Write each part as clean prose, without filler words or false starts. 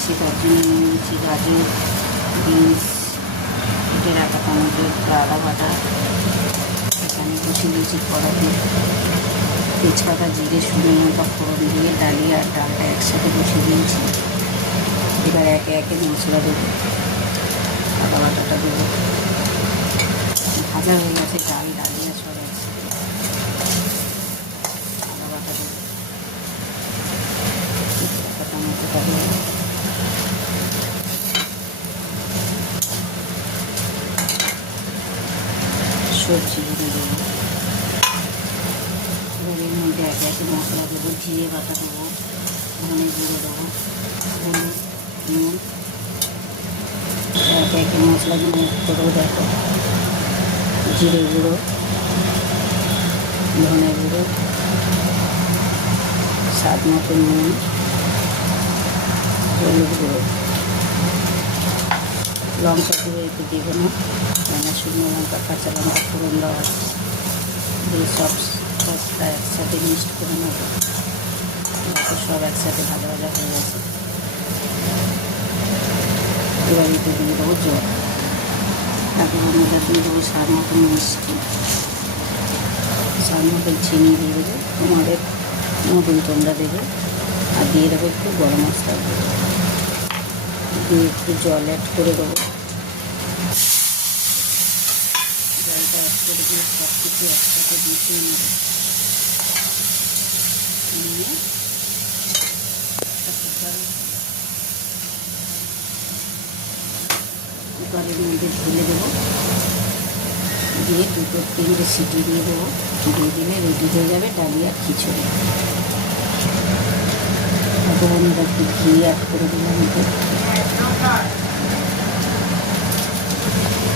দিচ্ছি, তার জন্য নিয়ে নিচ্ছি গাজর, বিনস, কেটে রাখা টমেটো, আদা বাটা। এখানে বসিয়ে দিয়েছি কড়াতে তেজপাতা, জিরে, শুকনো লঙ্কা ফোড়ন দিয়ে ডালিয়া আর ডালটা একসাথে বসিয়ে দিয়েছি। এবার একে একে মশলা দেবো, আদা বাটাটা দেবো। ভাজা হয়ে গেছে ডাল, ডালিয়া সব একসাথে। আদা বাটা দেবো, টমেটোটা দেবো, সবজিগুলো দেবো। এবার এর মধ্যে একে একে মশলা দেবো, জিরে বাটা দেবো, ধনে গুঁড়ো দেবো, হলুদ, নুন। একে একে মশলাগুলো দেবো। দেখো, জিরে গুঁড়ো, ধনে গুঁড়ো, স্বাদ মতো নুন, হলুদ গুঁড়ো। লঙ্কা গুঁড়ো একটু দেবো না, কেন শুকনো লঙ্কা কাঁচা লঙ্কা ফোড়ন দেওয়া আছে। দিয়ে সবটা একসাথে মিক্সড করে নেবো। সব একসাথে ভাজা ভাজা হয়ে গেছে। এবার এতে দিয়ে দেবো জল, তারপর আমরা দিয়ে দেবো স্বাদ মতন মিষ্টি, স্বাদ মতন চিনি দিয়ে দেবো, তোমাদের মতন তোমরা দেবে। আর দিয়ে দেবো একটু গরম মশলা দেবো, দিয়ে একটু জল অ্যাড করে দেবো। জলটা অ্যাড করে দিয়ে সব কিছু একসাথে মিশিয়ে নেবো। নিয়ে কুকারের মধ্যে ঢেলে দেবো, দিয়ে 2-3টে সিটি দিয়ে দেবো। দিয়ে দিলে রেডি হয়ে যাবে ডালিয়ার খিচুড়ি। তারপর আমি একটু ঘি অ্যাড করে দিলাম।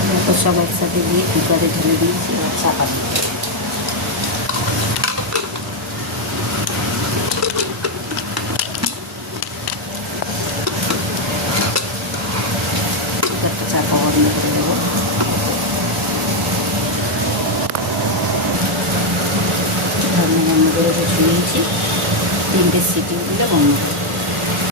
তারপর সব একসাথে দিয়ে কুকারে ঢেলে দিয়েছি আর চাপা দিয়েছি। কুকারটা চাপা বন্ধ করে দেবো। ঢাকনা বন্ধ করে বসিয়ে নিয়েছি, 3টে সিটি দিলে বন্ধ করে